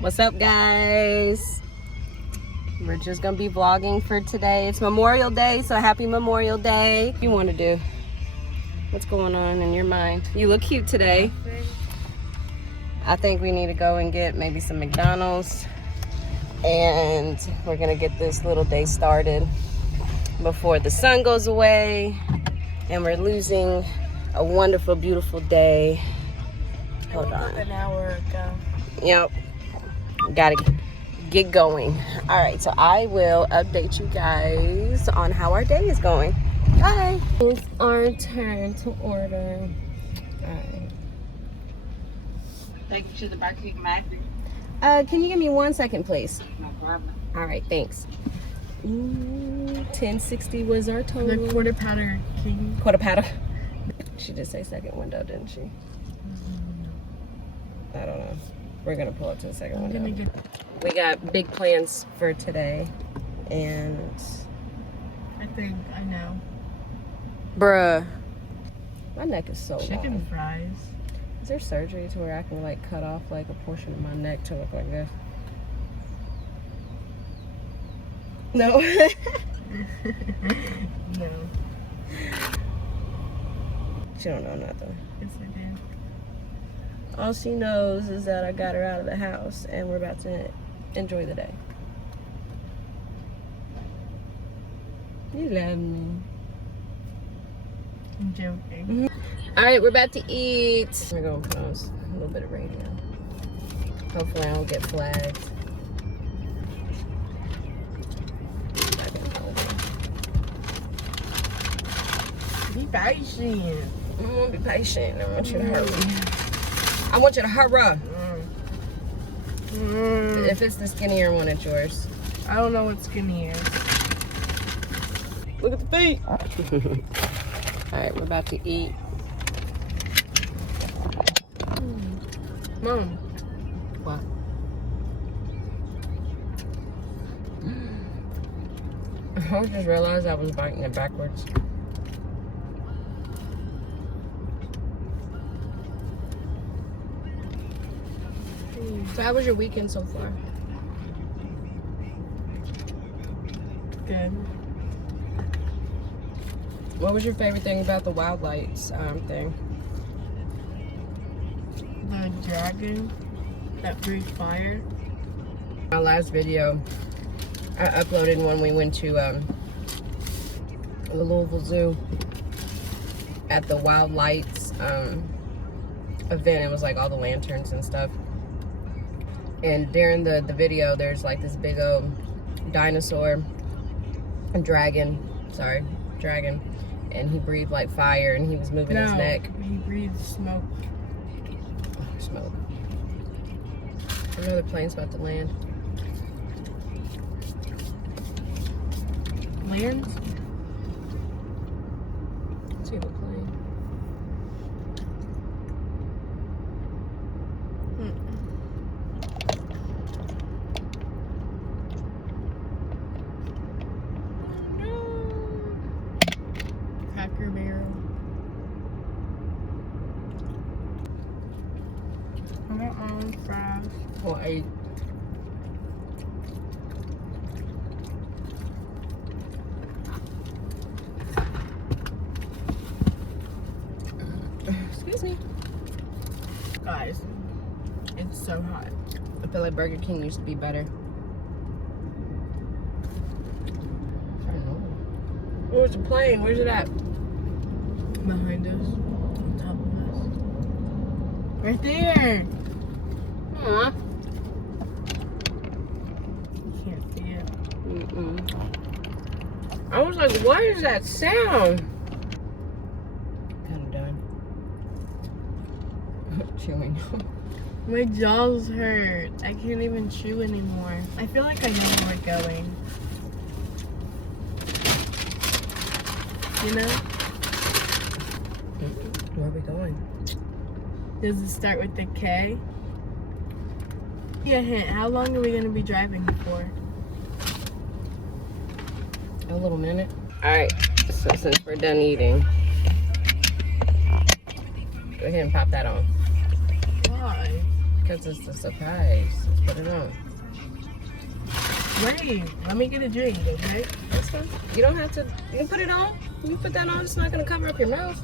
What's up, guys? We're just gonna be vlogging for today. It's Memorial Day, so happy Memorial Day. What do you want to do? What's going on in your mind? You look cute today. I think we need to go and get maybe some McDonald's, and we're gonna get this little day started before the sun goes away and we're losing a wonderful, beautiful day. Hold on. An hour ago. Yep. Gotta get going. All right, so I will update you guys on how our day is going. Bye. It's our turn to order. All right. Take you to the Barkeep Mac. Can you give me 1 second, please? No problem. All right, thanks. 1060 was our total. The quarter pounder king. Quarter powder. She did say second window, didn't she? I don't know. We're gonna pull up to the second window. We got big plans for today, and I think I know. bruh, my neck is so Chicken long. fries. Is there surgery to where I can like cut off like a portion of my neck to look like this? No. No. She don't know nothing. Yes, I did. All she knows is that I got her out of the house and we're about to enjoy the day. You love me. I'm joking. All right, we're about to eat. We're gonna put on a little bit of radio. Hopefully I don't get flagged. Be patient. I want to be patient. I want you to hurry. I want you to hurry. If it's the skinnier one, it's yours. I don't know what skinny is. Look at the feet. All right, we're about to eat. Mom. What? I just realized I was biting it backwards. So how was your weekend so far? Good. What was your favorite thing about the Wild Lights thing? The dragon that breathed fire. My last video, I uploaded when we went to the Louisville Zoo at the Wild Lights event. It was like all the lanterns and stuff. And during the video, there's like this big old dinosaur, dragon, and he breathed like fire and he was moving his neck. He breathed smoke. Smoke. Another plane's about to land. Lands? See the plane. Cracker Barrel. I want orange fries. Or 8. Excuse me. Guys, it's so hot. I feel like Burger King used to be better. Where's the plane? Where's it at? Behind us. On top of us. Right there. Aww. You can't see it. I was like, what is that sound? Kind of done. Chewing. My jaws hurt. I can't even chew anymore. I feel like I know where we're going. You know? Where are we going? Does it start with the K? Yeah, hint. How long are we going to be driving for? A little minute. All right, so since we're done eating, go ahead and pop that on. Why? because it's a surprise. Let's put it on. Wait, let me get a drink, okay? That's fine. You don't have to. You can put it on. You put that on. It's not gonna cover up your mouth.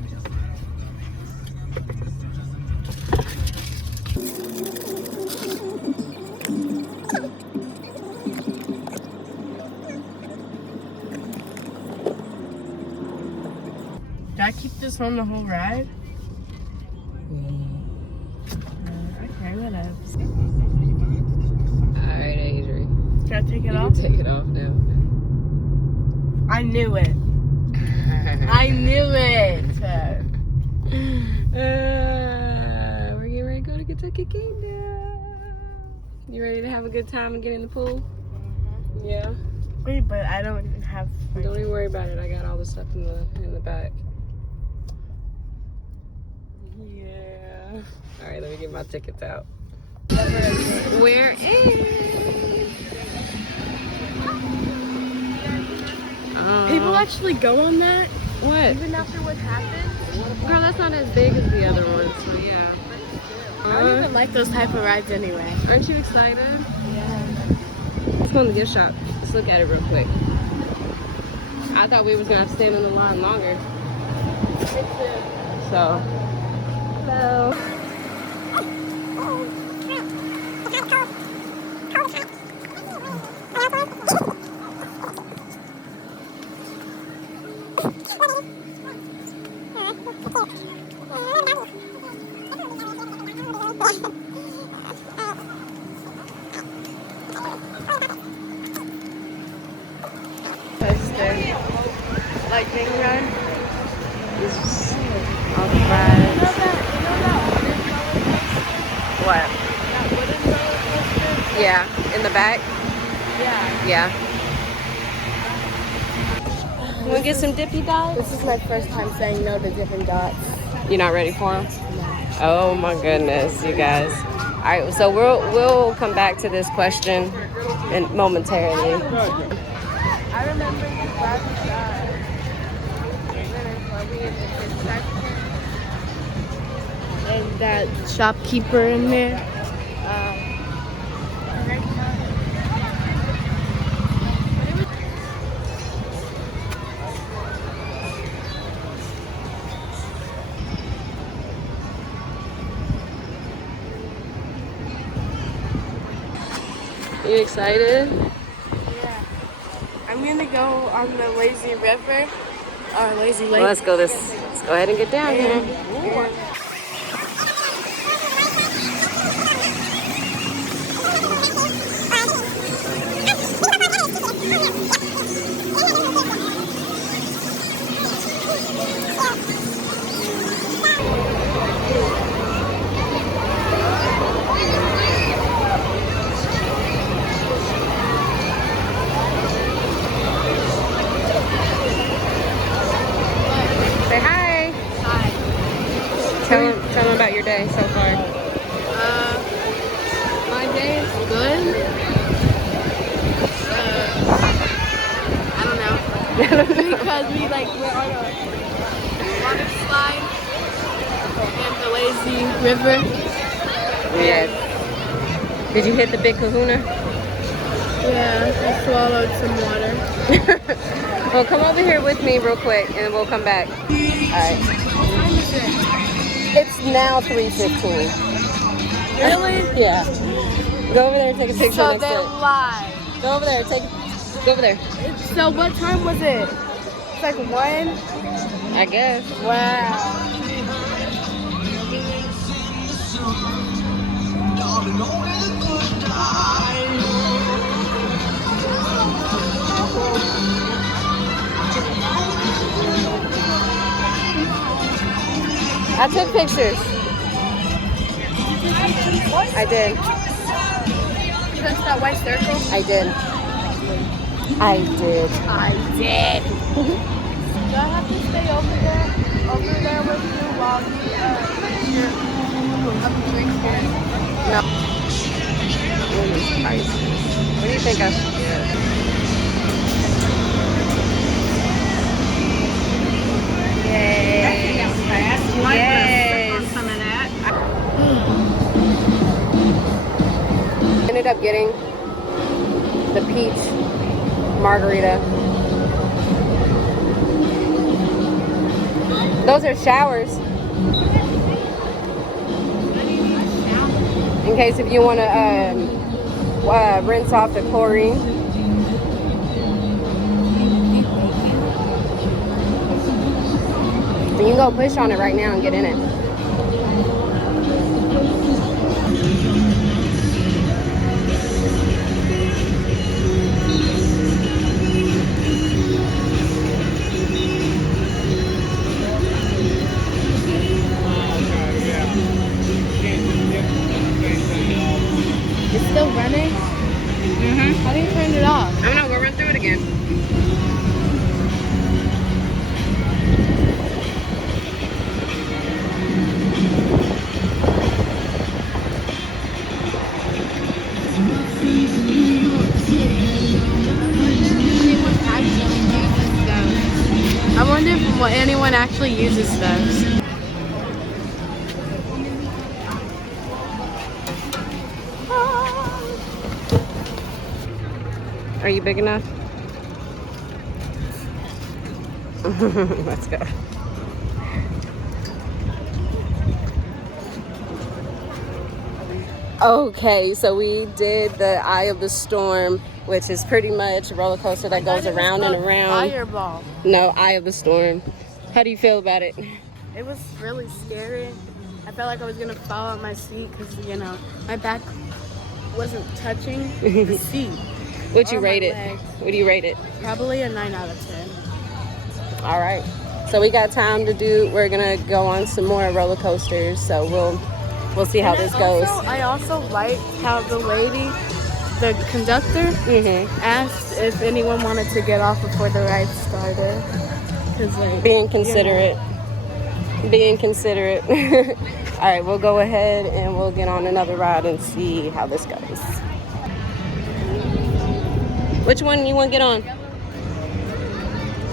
Do I keep this on the whole ride? Okay, whatever. All right, Adri. Should I take it You off? can take it off now. I knew it. I knew it. We're getting ready to go to Kentucky Kingdom. You ready to have a good time and get in the pool? Yeah. Wait, but I don't have. Don't even worry about it. I got all the stuff in the back. Yeah. All right, let me get my tickets out. Where is? People actually go on that, What? even after what happened. Girl, that's not as big as the other ones, so yeah. I don't even like those type of rides anyway. Aren't you excited? Yeah. Let's go in the gift shop. Let's look at it real quick. I thought we was gonna have to stand in the line longer. So. Lightning run. All the rides. What? Yeah, in the back. Yeah. Yeah. You wanna get some dippy dots? This is my first time saying no to different dots. You're not ready for them? Oh my goodness, you guys. All right, so we'll come back to this question momentarily. I remember you and that shopkeeper in there. You excited? Yeah. I'm gonna go on the lazy river or lazy lake. Well, let's go ahead and get down here. Say hi. Hi. Tell them about your day so far. My day is good. I don't know. Because we're on a water slide in the lazy river. Yes. Did you hit the big kahuna? Yeah, I swallowed some water. Well, come over here with me real quick and we'll come back. Alright. What time is it? It's now 3:15. Really? Yeah. Go over there and take a picture So next they to it. lied. Go over there, go over there. So what time was it? It's like 1? I guess. Wow. I took pictures. I did. You touched that white circle? I did. I did. I did. Do I have to stay over there with you while you drink here? No. What do you think I should get? Yay. Yes. Some of that. ended up getting the peach margarita. Those are showers. In case if you want to rinse off the chlorine. And you can go push on it right now and get in it. It's still running? Mm-hmm. How do you turn it off? I don't know, we'll run through it again. I wonder if anyone actually uses those. Are you big enough? Let's go. Okay, so we did the Eye of the Storm, which is pretty much a roller coaster that goes around and around. Fireball. No, Eye of the Storm. How do you feel about it? It was really scary. I felt like I was gonna fall out my seat because, you know, my back wasn't touching the seat. What'd you Or my rate it? legs. What do you rate it? Probably a 9 out of 10. All right. So we got time to do. We're gonna go on some more roller coasters. So we'll see how And this goes. I also liked how the lady, the conductor, asked if anyone wanted to get off before the ride started. 'Cause, like, Being considerate. Being considerate. All right, we'll go ahead and we'll get on another ride and see how this goes. Which one you want to get on?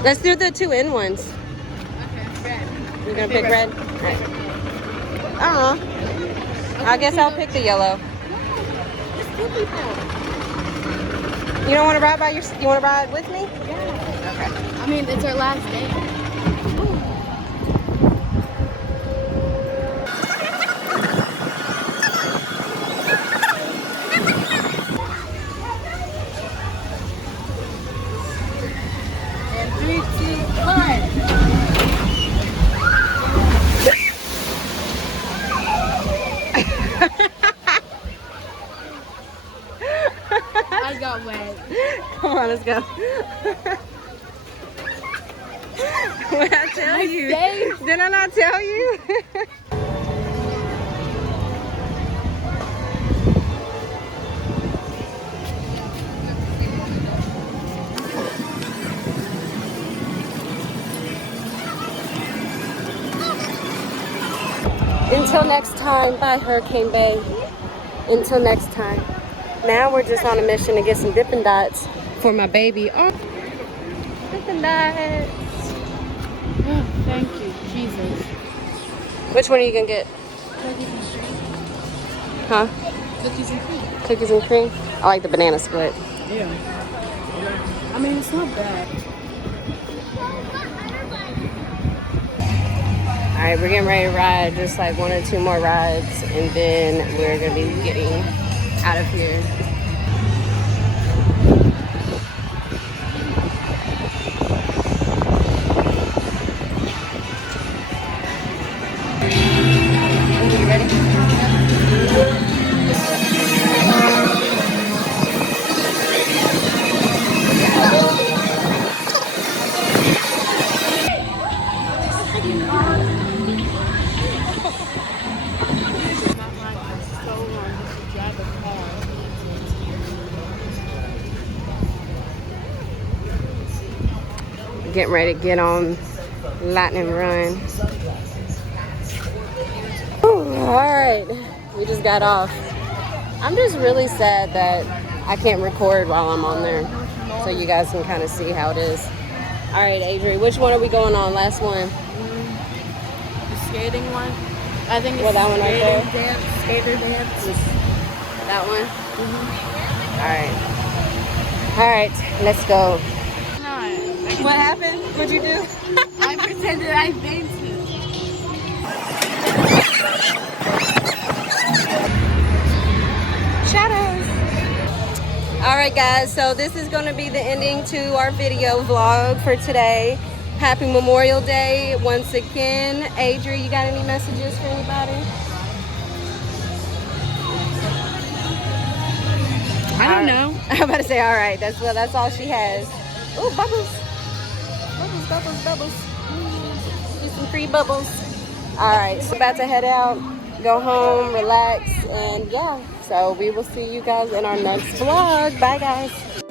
Let's do the 2 in ones. Okay, red. You're gonna pick red? All right. I guess I'll pick the yellow. There's 2 people. You don't want to ride by your? You want to ride with me? Yeah. Okay. I mean, it's our last day. And 3, 2, 1. I got wet. Come on, let's go. What I tell you? face. Did I not tell you? Until next time, bye Hurricane Bay. Until next time. Now we're just on a mission to get some Dippin' Dots for my baby. Oh, Dippin' Dots. Oh, thank you, Jesus. Which one are you gonna get? Cookies and cream. Huh? Cookies and cream. Cookies and cream? I like the banana split. Yeah. I mean, it's not bad. All right, we're getting ready to ride just like 1 or 2 more rides, and then we're gonna be getting out of here. You ready? Getting ready to get on Lightning Run. Ooh, all right, we just got off. I'm just really sad that I can't record while I'm on there, so you guys can kind of see how it is. All right, Adri, which one are we going on? Last one. The skating one. I think it's Well, that one right there? Skater dance. That one? All right, let's go. No, What happened? What'd you do? I pretended I fainted. Shadows. All right, guys, so this is going to be the ending to our video vlog for today. Happy Memorial Day once again. Adri, you got any messages for anybody? I don't know. I'm about to say, all right, that's all she has. Ooh, bubbles. Bubbles. Do some free bubbles. All right, so about to head out, go home, relax, and yeah. So we will see you guys in our next vlog. Bye, guys.